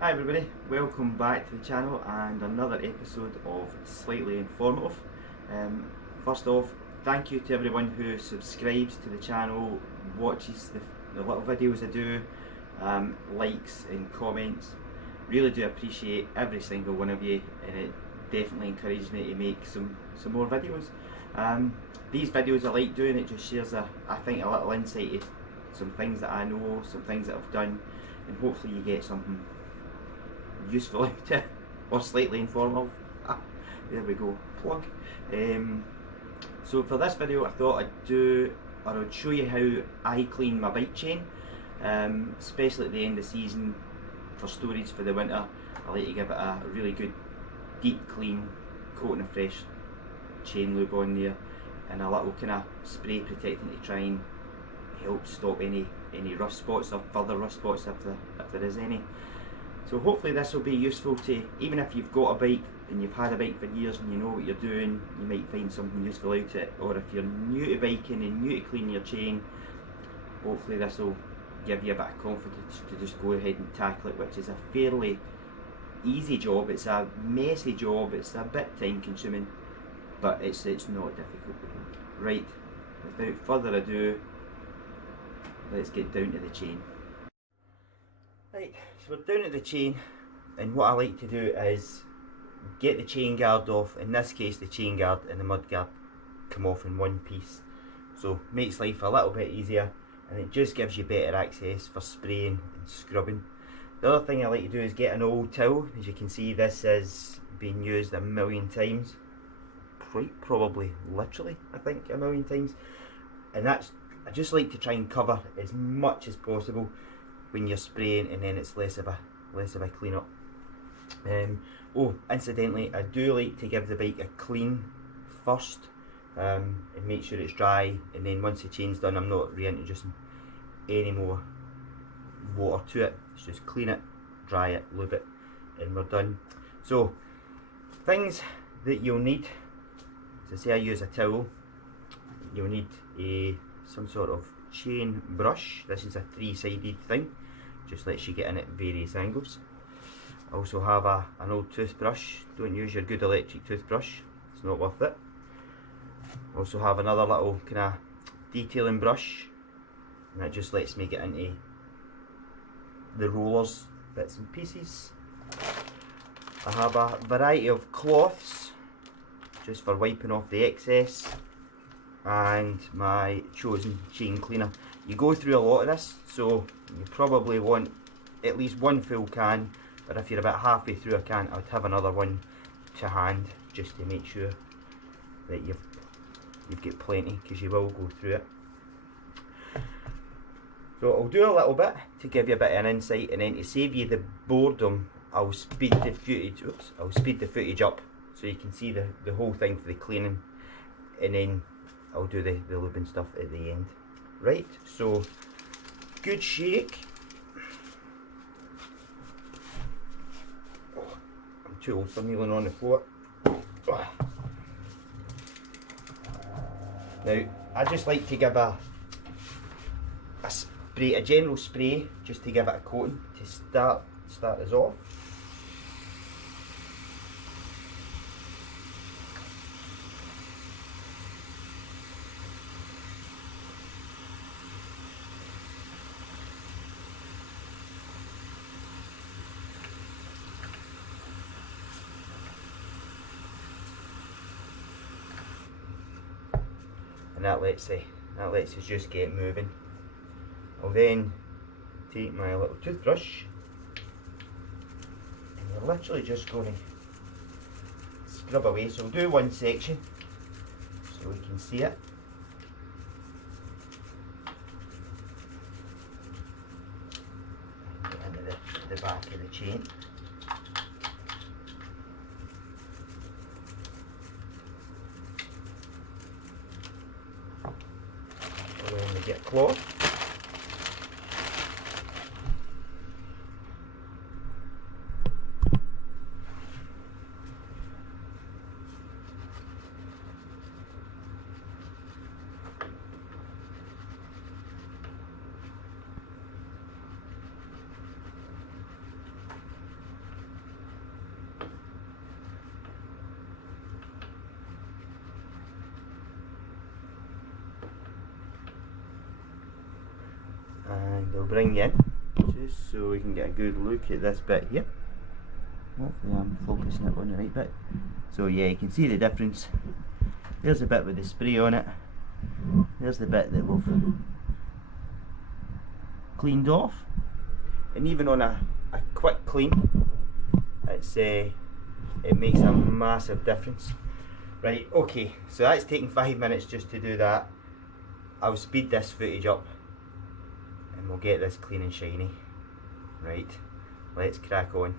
Hi everybody, welcome back to the channel and another episode of Slightly Informative. First off, thank you to everyone who subscribes to the channel, watches the little videos I do, likes and comments. Really do appreciate every single one of you, and it definitely encourages me to make some more videos. These videos I like doing, it just shares I think a little insight into some things that I know, some things that I've done, and hopefully you get something useful out of it, or slightly informative. There we go, plug. So for this video I thought I'd show you how I clean my bike chain, especially at the end of the season for storage for the winter. I like to give it a really good deep clean, coating of fresh chain lube on there, and a little kind of spray protectant to try and help stop any rust spots or further rust spots if there is any. So hopefully this will be useful to, even if you've got a bike and you've had a bike for years and you know what you're doing, you might find something useful out of it. Or if you're new to biking and new to cleaning your chain, hopefully this will give you a bit of confidence to just go ahead and tackle it, which is a fairly easy job. It's a messy job, it's a bit time consuming, but it's not difficult. Right, without further ado, let's get down to the chain. Right, so we're down at the chain, and what I like to do is get the chain guard off. In this case the chain guard and the mud guard come off in one piece, so makes life a little bit easier, and it just gives you better access for spraying and scrubbing. The other thing I like to do is get an old towel. As you can see, this is being used a million times, quite probably literally I think a million times, and I just like to try and cover as much as possible when you're spraying, and then it's less of a clean up. Oh, incidentally, I do like to give the bike a clean first, and make sure it's dry, and then once the chain's done I'm not reintroducing any more water to it. It's just clean it, dry it, lube it, and we're done. So things that you'll need, as I say, I use a towel. You'll need some sort of chain brush. This is a three-sided thing, just lets you get in at various angles. I also have an old toothbrush. Don't use your good electric toothbrush, it's not worth it. Also have another little kind of detailing brush, and that just lets me get into the rollers, bits and pieces. I have a variety of cloths just for wiping off the excess, and my chosen chain cleaner. You go through a lot of this, so you probably want at least one full can, but if you're about halfway through a can, I would have another one to hand just to make sure that you've got plenty, because you will go through it. So I'll do a little bit to give you a bit of an insight, and then to save you the boredom, I'll speed the footage up so you can see the whole thing for the cleaning, and then I'll do the lubing stuff at the end. Right, so good shake. Oh, I'm too old for kneeling on the floor. Now I just like to give a general spray, just to give it a coating to start us off. And that lets us just get moving. I'll then take my little toothbrush, and you're literally just going to scrub away. So we'll do one section so we can see it. And get into the back of the chain. And then we get a cloth. we'll bring you in just so we can get a good look at this bit here. Hopefully I'm focusing it on the right bit. So yeah, you can see the difference. There's the bit with the spray on it. There's the bit that we've cleaned off. And even on a quick clean, it makes a massive difference. Right, okay, so that's taken 5 minutes just to do that. I'll speed this footage up and we'll get this clean and shiny. Right, let's crack on.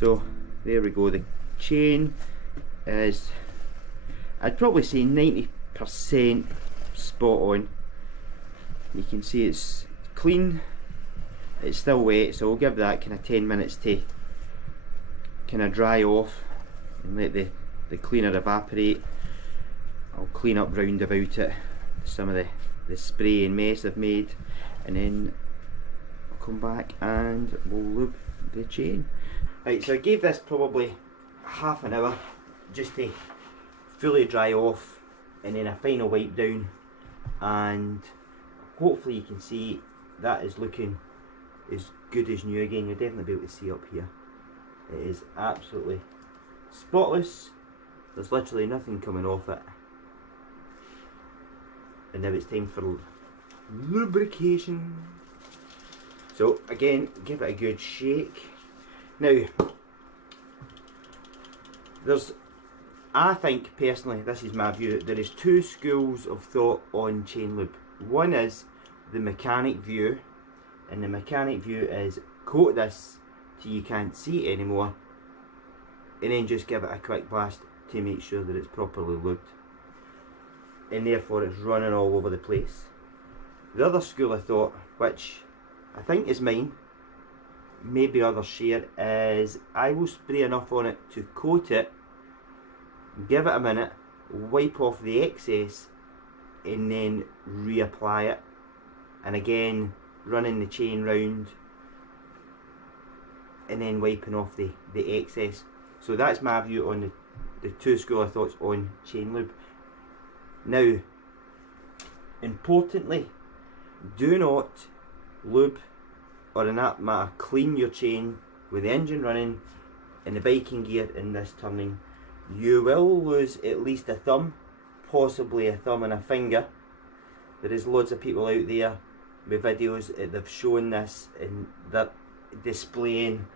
So there we go, the chain is, I'd probably say 90% spot on. You can see it's clean, it's still wet, so we'll give that kind of 10 minutes to kind of dry off and let the cleaner evaporate. I'll clean up round about it, some of the spray and mess I've made, and then I'll come back and we'll lube the chain. Right, so I gave this probably half an hour just to fully dry off, and then a final wipe down, and hopefully you can see that is looking as good as new again. You'll definitely be able to see up here. It is absolutely spotless. There's literally nothing coming off it. And now it's time for lubrication. So again, give it a good shake. Now, I think personally, this is my view, there is two schools of thought on chain lube. One is the mechanic view, and the mechanic view is coat this till you can't see it anymore, and then just give it a quick blast to make sure that it's properly lubed, and therefore it's running all over the place. The other school of thought, which I think is mine, maybe others share, is I will spray enough on it to coat it, give it a minute, wipe off the excess, and then reapply it, and again running the chain round and then wiping off the excess. So that's my view on the two school of thoughts on chain lube. Now, importantly, do not lube, or in that matter clean your chain with the engine running and the biking gear in this turning. You will lose at least a thumb, possibly a thumb and a finger. There is loads of people out there with videos that they've shown this and they're displaying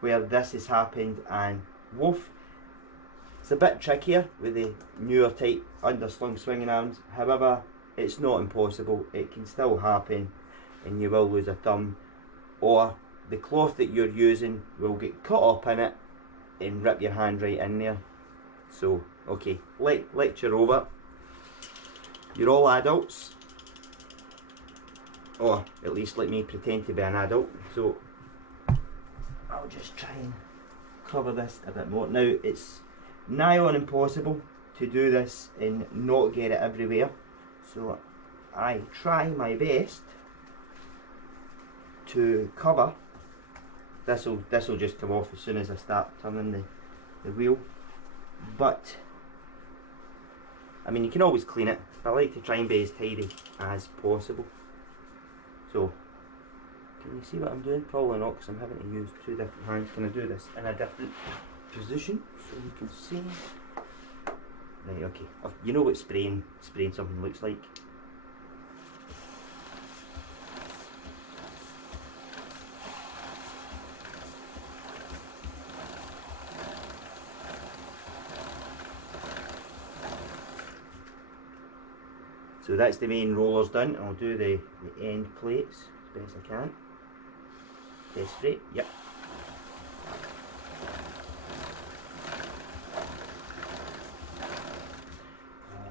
where this has happened, and woof. It's a bit trickier with the newer type underslung swinging arms. However, it's not impossible. It can still happen and you will lose a thumb, or the cloth that you're using will get cut up in it and rip your hand right in there. So, okay, lecture over. You're all adults, or at least let me pretend to be an adult. So, I'll just try and cover this a bit more. Now, it's nigh on impossible to do this and not get it everywhere. So, I try my best to cover. This'll just come off as soon as I start turning the wheel, but I mean, you can always clean it. I like to try and be as tidy as possible. So can you see what I'm doing? Probably not, because I'm having to use two different hands. Can I do this in a different position so you can see? Right, okay. You know what spraying something looks like. So that's the main rollers done. I'll do the end plates as best I can. Test spray, yep.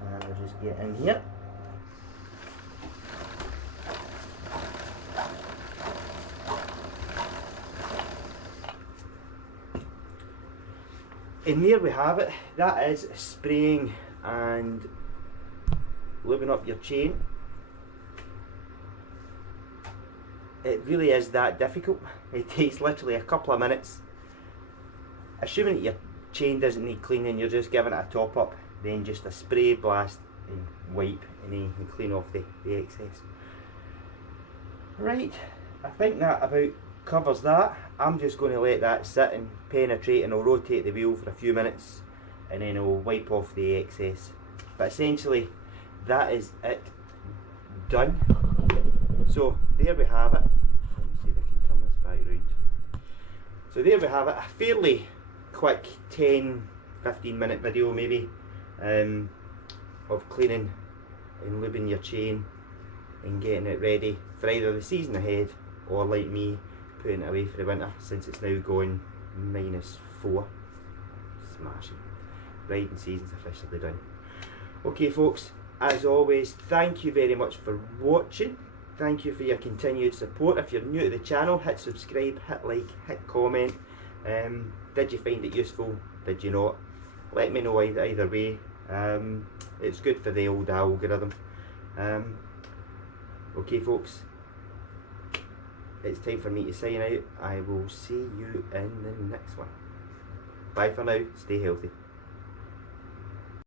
And I'll just get in here. And there we have it. That is spraying and lubing up your chain. It really is that difficult. It takes literally a couple of minutes. Assuming that your chain doesn't need cleaning, you're just giving it a top up, then just a spray, blast and wipe, and then you can clean off the excess. Right, I think that about covers that. I'm just going to let that sit and penetrate, and I'll rotate the wheel for a few minutes and then I'll wipe off the excess. But essentially that is it done. So there we have it. Let me see if I can turn this back round. So there we have it, a fairly quick 10-15 minute video maybe of cleaning and lubing your chain and getting it ready for either the season ahead or, like me, putting it away for the winter since it's now going -4. Smashing. Riding season's officially done. Okay folks, as always, thank you very much for watching. Thank you for your continued support. If you're new to the channel, hit subscribe, hit like, hit comment. Did you find it useful? Did you not? Let me know either way. It's good for the old algorithm. Okay folks, it's time for me to sign out. I will see you in the next one. Bye for now, stay healthy.